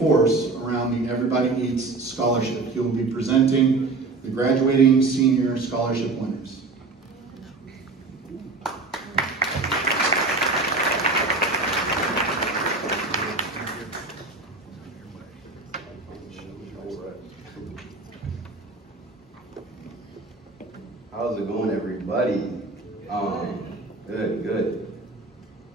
Force around the Everybody Eats Scholarship. He will be presenting the graduating senior scholarship winners. How's it going, everybody? Good.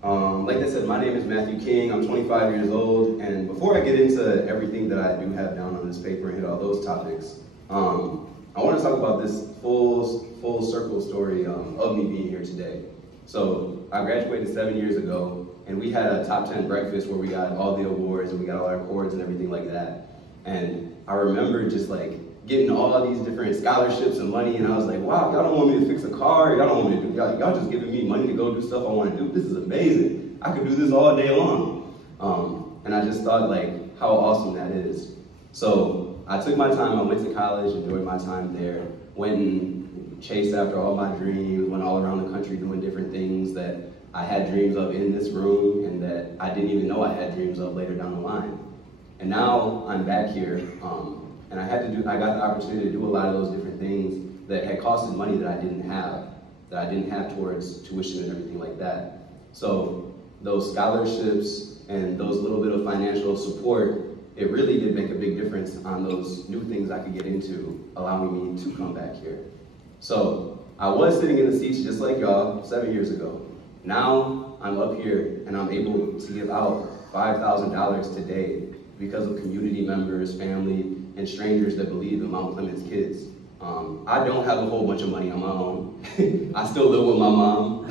Like I said, my name is Matthew King. I'm 25 years old, and before I get into everything that I do have down on this paper and hit all those topics, I want to talk about this full circle story of me being here today. So I graduated 7 years ago, and we had a top 10 breakfast where we got all the awards and we got all our awards and everything like that. And I remember just like getting all these different scholarships and money, and I was like, wow, y'all don't want me to fix a car, y'all don't want me to do, y'all just giving me money to go do stuff I want to do. This is amazing. I could do this all day long. And I just thought like how awesome that is. So I took my time, I went to college, enjoyed my time there, went and chased after all my dreams, went all around the country doing different things that I had dreams of in this room and that I didn't even know I had dreams of later down the line. And now I'm back here, and I got the opportunity to do a lot of those different things that had costed money that I didn't have towards tuition and everything like that. So those scholarships and those little bit of financial support, it really did make a big difference on those new things I could get into, allowing me to come back here. So I was sitting in the seats just like y'all 7 years ago. Now I'm up here and I'm able to give out $5,000 today because of community members, family, and strangers that believe in Mount Clemens kids. I don't have a whole bunch of money on my own. I still live with my mom.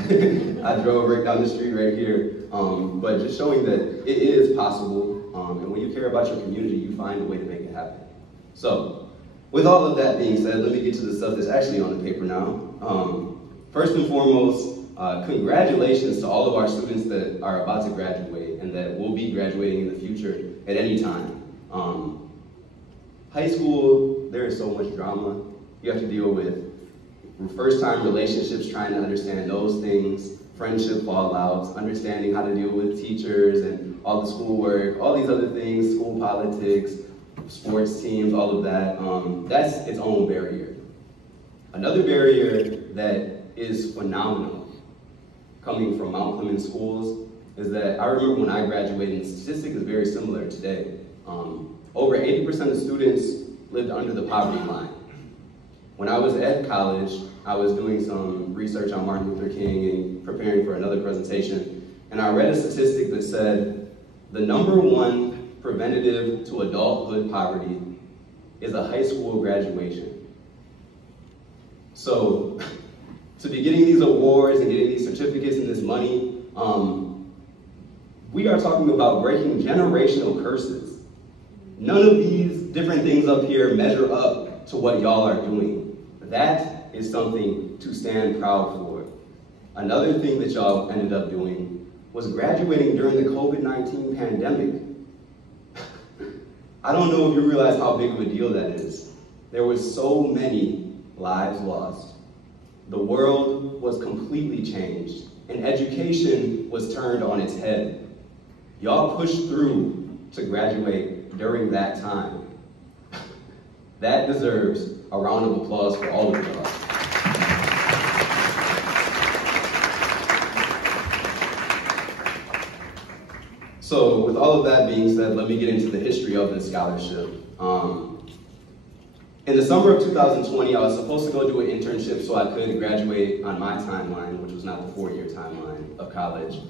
I drove right down the street right here. But just showing that it is possible, and when you care about your community, you find a way to make it happen. So, with all of that being said, let me get to the stuff that's actually on the paper now. First and foremost, congratulations to all of our students that are about to graduate and that will be graduating in the future at any time. High school, there is so much drama. You have to deal with first-time relationships, trying to understand those things, friendship fallouts, understanding how to deal with teachers and all the schoolwork, all these other things, school politics, sports teams, all of that. That's its own barrier. Another barrier that is phenomenal coming from Mount Clemens schools is that I remember when I graduated, and the statistic is very similar today. Over 80% of students lived under the poverty line. When I was at college, I was doing some research on Martin Luther King and preparing for another presentation, and I read a statistic that said the #1 preventative to adulthood poverty is a high school graduation. So, to be getting these awards and getting these certificates and this money, we are talking about breaking generational curses. None of these different things up here measure up to what y'all are doing. That is something to stand proud for. Another thing that y'all ended up doing was graduating during the COVID-19 pandemic. I don't know if you realize how big of a deal that is. There was so many lives lost. The world was completely changed, and education was turned on its head. Y'all pushed through to graduate during that time. That deserves a round of applause for all of y'all. So with all of that being said, let me get into the history of this scholarship. In the summer of 2020, I was supposed to go do an internship so I could graduate on my timeline, which was not the 4-year timeline of college.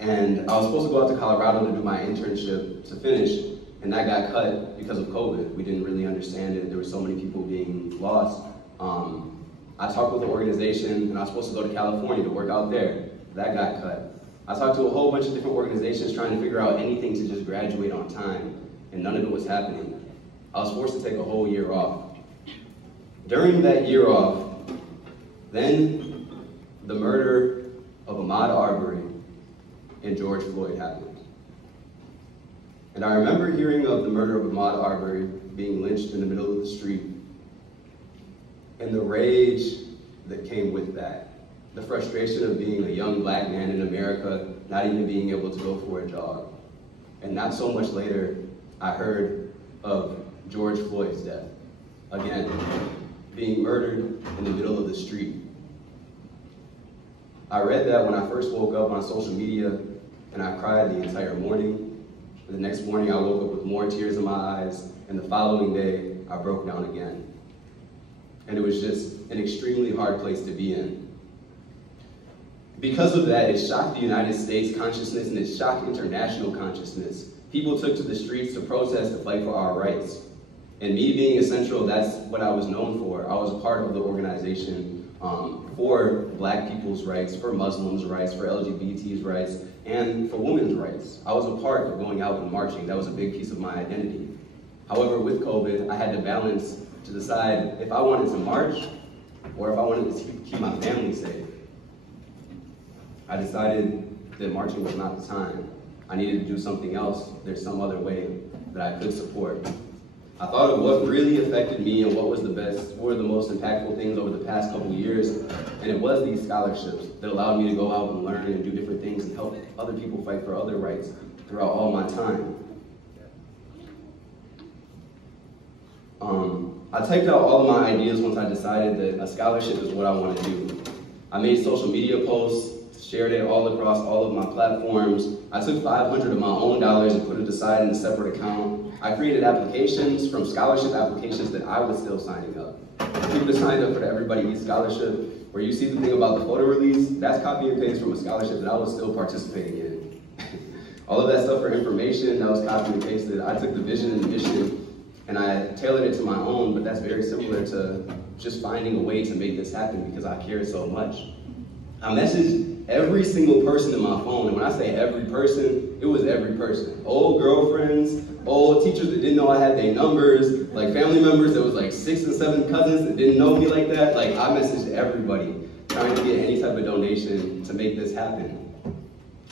And I was supposed to go out to Colorado to do my internship to finish, and that got cut because of COVID. We didn't really understand it. There were so many people being lost. I talked with the organization, and I was supposed to go to California to work out there. That got cut. I talked to a whole bunch of different organizations trying to figure out anything to just graduate on time, and none of it was happening. I was forced to take a whole year off. During that year off, then the murder of Ahmaud Arbery and George Floyd happened. And I remember hearing of the murder of Ahmaud Arbery being lynched in the middle of the street, and the rage that came with that. The frustration of being a young black man in America, not even being able to go for a jog. And not so much later, I heard of George Floyd's death. Again, being murdered in the middle of the street. I read that when I first woke up on social media, and I cried the entire morning. The next morning, I woke up with more tears in my eyes, and the following day, I broke down again. And it was just an extremely hard place to be in. Because of that, it shocked the United States consciousness, and it shocked international consciousness. People took to the streets to protest, to fight for our rights. And me being essential, that's what I was known for. I was a part of the organization for Black people's rights, for Muslims' rights, for LGBT's rights, and for women's rights. I was a part of going out and marching. That was a big piece of my identity. However, with COVID, I had to balance to decide if I wanted to march or if I wanted to keep my family safe. I decided that marching was not the time. I needed to do something else. There's some other way that I could support. I thought of what really affected me and what were the most impactful things over the past couple of years, and it was these scholarships that allowed me to go out and learn and do different things and help other people fight for other rights throughout all my time. I typed out all of my ideas once I decided that a scholarship is what I want to do. I made social media posts, shared it all across all of my platforms. I took $500 of my own dollars and put it aside in a separate account. I created applications from scholarship applications that I was still signing up. People that signed up for the Everybody Eats Scholarship, where you see the thing about the photo release, that's copy and paste from a scholarship that I was still participating in. All of that stuff for information, that was copy and pasted. I took the vision and the mission and I tailored it to my own, but that's very similar to just finding a way to make this happen because I care so much. I messaged every single person in my phone, and when I say every person, it was every person. Old girlfriends, old teachers that didn't know I had their numbers, like family members that was like 6 and 7 cousins that didn't know me like that. Like I messaged everybody trying to get any type of donation to make this happen.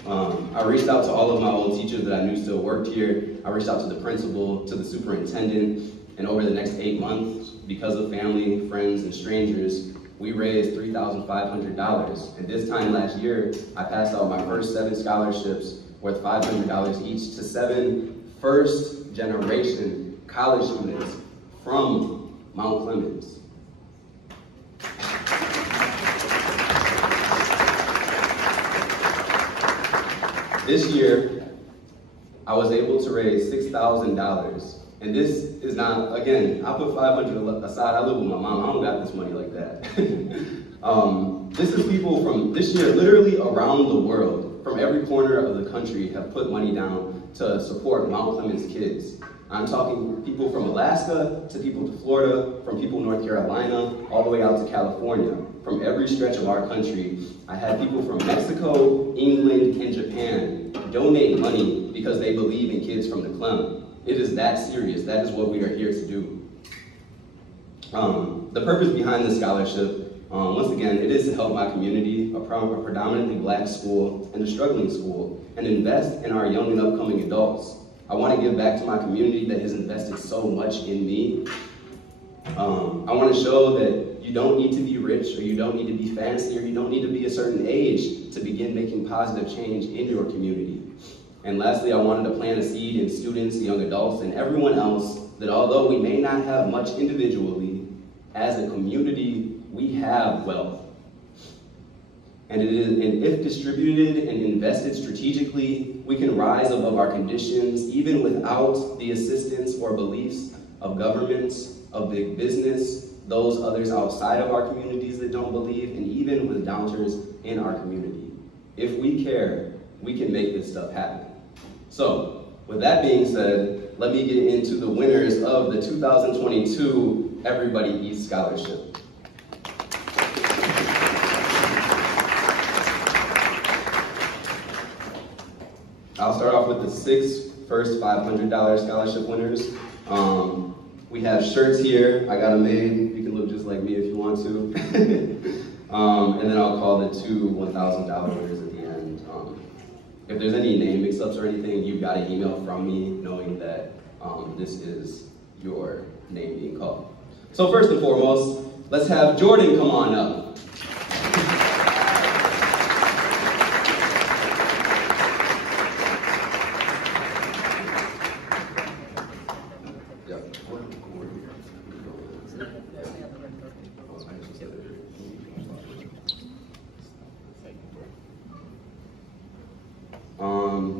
I reached out to all of my old teachers that I knew still worked here. I reached out to the principal, to the superintendent, and over the next 8 months, because of family, friends, and strangers, we raised $3,500. And this time last year, I passed out my first 7 scholarships worth $500 each to 7 first-generation college students from Mount Clemens. This year, I was able to raise $6,000. And this is not, again, I put $500 aside. I live with my mom. I don't got this money like that. This is people from this year, literally around the world, from every corner of the country have put money down to support Mount Clemens kids. I'm talking people from Alaska to people to Florida, from people North Carolina, all the way out to California. From every stretch of our country, I had people from Mexico, England, and Japan donate money because they believe in kids from the Clem. It is that serious. That is what we are here to do. The purpose behind this scholarship, once again, it is to help my community, a predominantly Black school and a struggling school, and invest in our young and upcoming adults. I want to give back to my community that has invested so much in me. I want to show that you don't need to be rich, or you don't need to be fancy, or you don't need to be a certain age to begin making positive change in your community. And lastly, I wanted to plant a seed in students, young adults, and everyone else that although we may not have much individually, as a community, we have wealth. And if distributed and invested strategically, we can rise above our conditions, even without the assistance or beliefs of governments, of big business, those others outside of our communities that don't believe, and even with doubters in our community. If we care, we can make this stuff happen. So, with that being said, let me get into the winners of the 2022 Everybody Eats Scholarship. I'll start off with the 6 first $500 scholarship winners. We have shirts here. I got them made. You can look just like me if you want to. And then I'll call the 2 $1,000 winners at the end. If there's any name mix-ups or anything, you've got an email from me knowing that this is your name being called. So first and foremost, let's have Jordan come on up.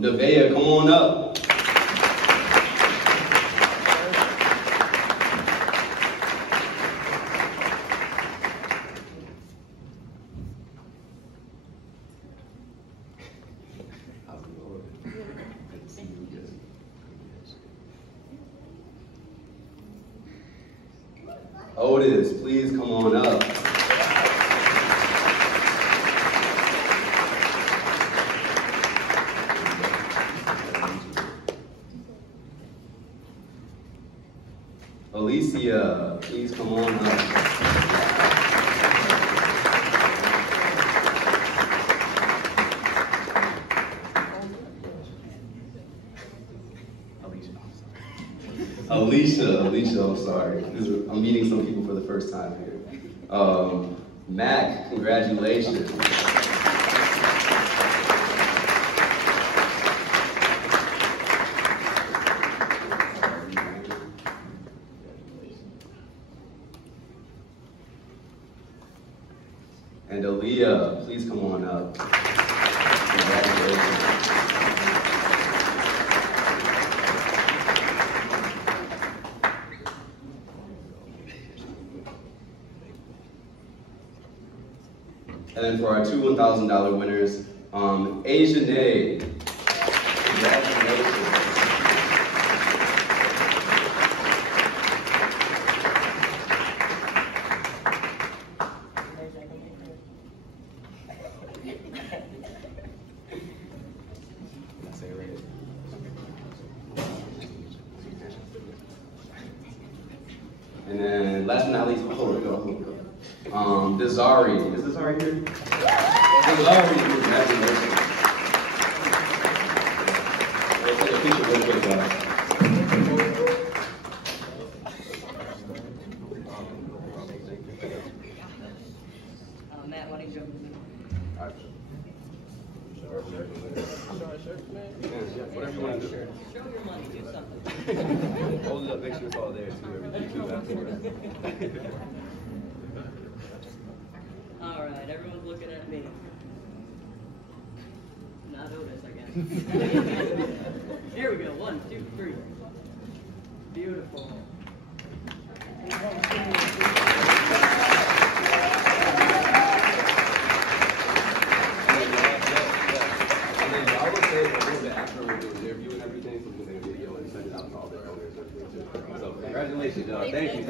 Nevaeh, come on up. Otis, please come on up. Alicia, please come on up. Alicia, I'm sorry. I'm meeting some people for the first time here. Mac, congratulations. And Aaliyah, please come on up. Congratulations. And then for our two $1,000 winners, Asia Nay. Congratulations. And then last but not least, hold on. Desari. Is Desari here? Desari, congratulations. Let's take a picture real quick, guys. Matt, why don't you jump in? All right. Yeah, whatever you want to do. Show your money, do something. Hold it up, make sure it's all there too. Everything too afterwards. All right, everyone's looking at me. Not Otis, I guess. Here we go. 1, 2, 3. Beautiful. So congratulations, y'all. Thank you.